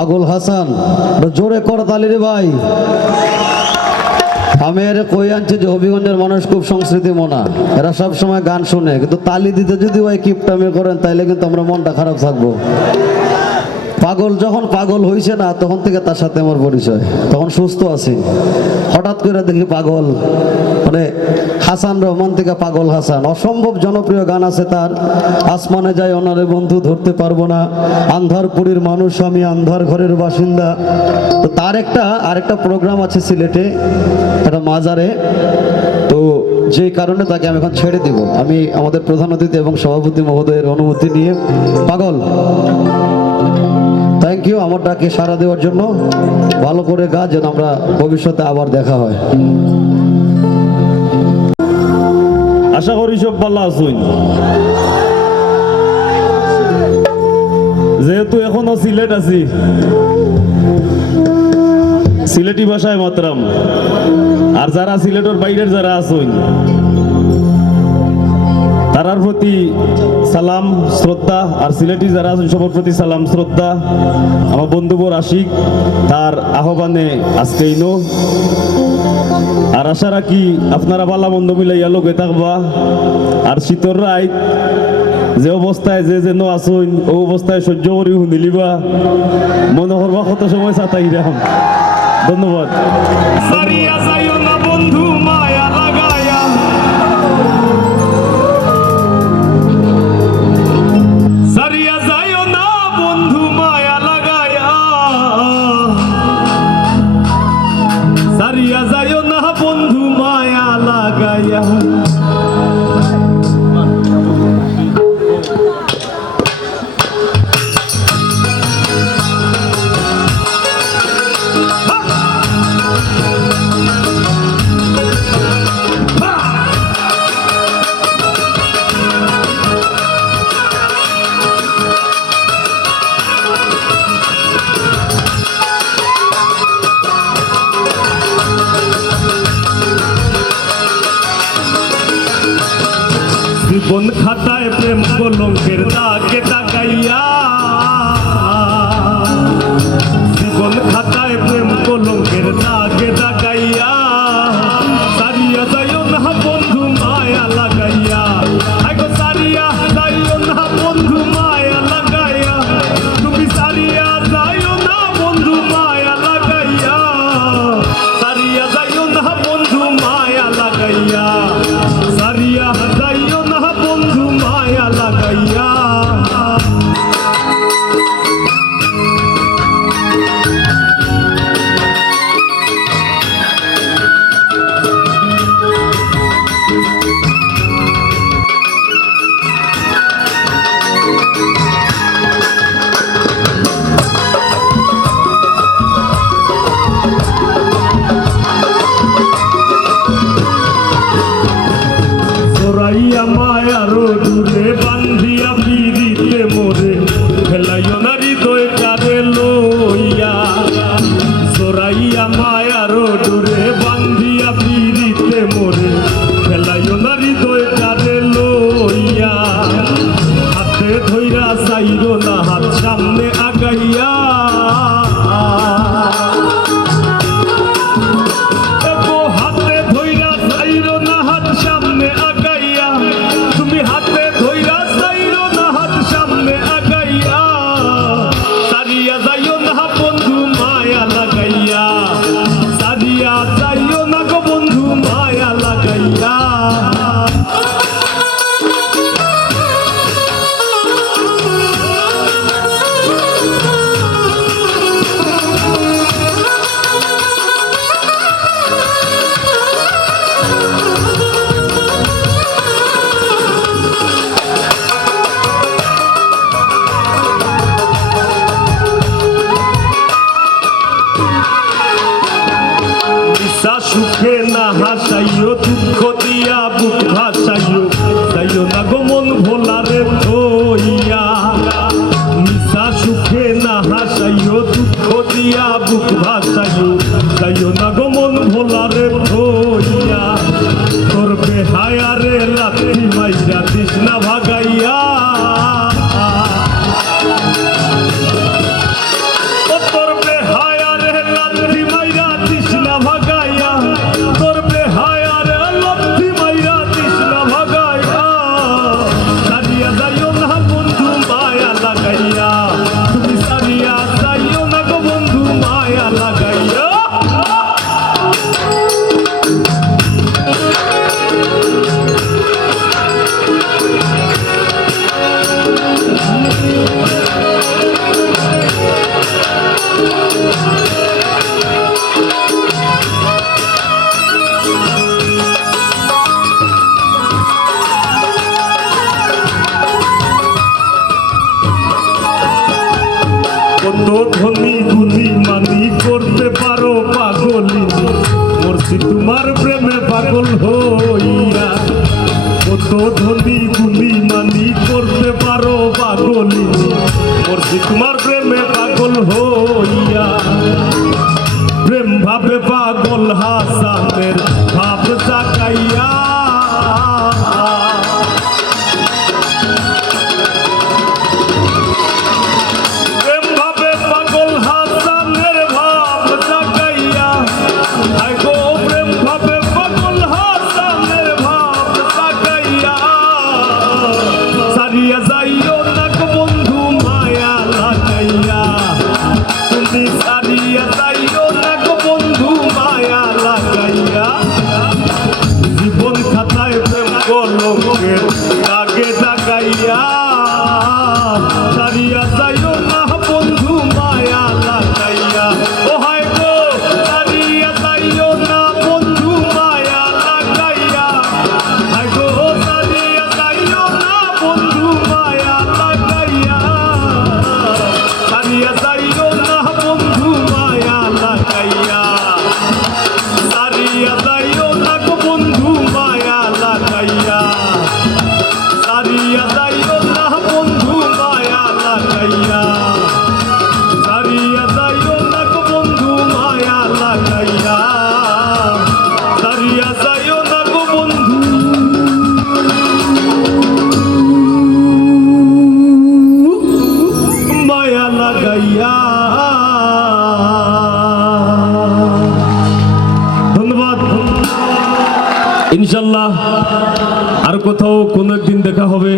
পাগল হাসান জোরে করতালি রে ভাই। আমি এর কই আনছি যে হবিগঞ্জের মানুষ খুব সংস্কৃতি মনা, এরা সব সময় গান শুনে, কিন্তু তালি দিতে যদি ওই কিপটামি করেন তাইলে কিন্তু আমরা মনটা খারাপ থাকবো। পাগল যখন পাগল হইছে না তখন থেকে তার সাথে আমার পরিচয়, তখন সুস্থ আছি, হঠাৎ করে দেখি পাগল, মানে হাসান রহমান থেকে পাগল হাসান। অসম্ভব জনপ্রিয় গান আছে তার, আসমানে যায় ওনারে বন্ধু ধরতে পারবো না, আন্ধারপুরীর মানুষ আমি আন্ধার ঘরের বাসিন্দা। তো তার আরেকটা প্রোগ্রাম আছে সিলেটে, একটা মাজারে, তো যেই কারণে তাকে আমি এখন ছেড়ে দিব। আমি আমাদের প্রধান অতিথি এবং সভাপতি মহোদয়ের অনুমতি নিয়ে, পাগল থ্যাংক ইউ আমার ডাকে সাড়া দেওয়ার জন্য। ভালো করে গা, যেন আমরা ভবিষ্যতে আবার দেখা হয়। আশা করি সব ভালো আছেন। যেহেতু এখনো সিলেট আছি, সিলেটি ভাষায় মাতরাম, আর যারা সিলেটের বাইরের যারা আছেন তারার প্রতি সালাম শ্রদ্ধা, আর সিলেটি যারা আছেন সবার প্রতি সালাম শ্রদ্ধা। আমার বন্ধুবর আশিক তার আহ্বানে আজকে ইনো, আর আশা রাখি আপনারা ভালো মন্দ মিলাইয়া লগে থাকবা। আর শীতর রাত যে অবস্থায় যে যেন আসুন ও অবস্থায় সহ্য করি শুনিলিবা, মনে করবা কত সময় চাতাই রাম। ধন্যবাদ। বন্ধু মায়া লাগায়া, সারিয়া যাইও না বন্ধু মায়া লাগায়া, সারিয়া যাইও না বন্ধু মায়া লাগায়া। জীবন খাতায় প্রেম কলঙ্কের দাগে দাগাইয়া, জীবন খাতায় প্রেম কলঙ্কের দাগে দাগাইয়া, সারিয়া যাইও না বন্ধু মায়া লাগাইয়া। আগো সারিয়া যাইও না বন্ধু মায়া লাগাইয়া, তুমি সারিয়া যাইও না বন্ধু মায়া লাগাইয়া, সারিয়া যাইও না বন্ধু মায়া লাগাইয়া, সারিয়া যাইও না বন্ধু মায়া লাগাইয়া। জোরাইয়া মায়ার দূরে বান্ধিয়া পিরিতে মোরে, ফেলাইও না হৃদয় কারে লইয়া। জোরাইয়া মায়ার দূরে বান্ধিয়া পিরিতে মোরে, ফেলাইও না হৃদয় কারে লইয়া। হাতে ধইরা চাইরো না হাত সামনে আগাইয়া, হাতে ধইরা চাইরো না হাত সামনে আগাইয়া, তুমি হাতে ধইরা চাইরো না হাত সামনে আগাইয়া, সারিয়া যাইও না বন্ধু মায়া লাগাইয়া, সারিয়া যাইও না গো বন্ধু মায়া লাগাইয়া। সুখে না হাসাইও, দুঃখ দিয়া বুক ভাসাইও, যাইও না গো মন ভোলারে ধইয়া। মিশা সুখে না হাসাইও, দুঃখ দিয়া বুক ভাসাইও, যাইও না গো মন ভোলারে ধইয়া। তোর বেহায়ারে লাথি মাইরা দিস না ভাগাইয়া, ধনী গুণী মানি করতে পারো পাগলি মরছি তোমার প্রেমে পাগল হইয়া কত ধনী গুণী মানি করতে পারো পাগলি মরছি তোমার প্রেমে পাগল হইয়া প্রেম ভাবে পাগল হাসানের ভাব জাগাইয়া প্রেম ভাবে পাগল হাসানের ভাব জাগাইয়া আই গো প্রেম ভাবে পাগল হাসানের ভাব জাগাইয়া সারিয়া যাইও না গো বন্ধু মায়া লাগাইয়া তুমি সারিয়া যাইও না গো বন্ধু মায়া লাগাইয়া জীবন খাতায় প্রেম কলঙ্কের দাগে দাগাইয়া সারিয়া যাইও না বন্ধু মায়া লাগাইয়া ও হায় গো সারিয়া যাইও না বন্ধু মায়া লাগাইয়া হায় গো সারিয়া যাইও না বন্ধু মায়া লাগাইয়া সারিয়া যাইও না বন্ধু মায়া লাগাইয়া সারিয়া যাইও না গো বন্ধু মায়া লাগাইয়া সারিয়া যাইও না বন্ধু মায়া লাগাইয়া সারিয়া যাইও না গো বন্ধু মায়া লাগাইয়া সারিয়া যাইও না গো বন্ধু মায়া লাগাইয়া। ধন্যবাদ। ইনশাল্লাহ আর কোথাও কোনো একদিন দেখা হবে।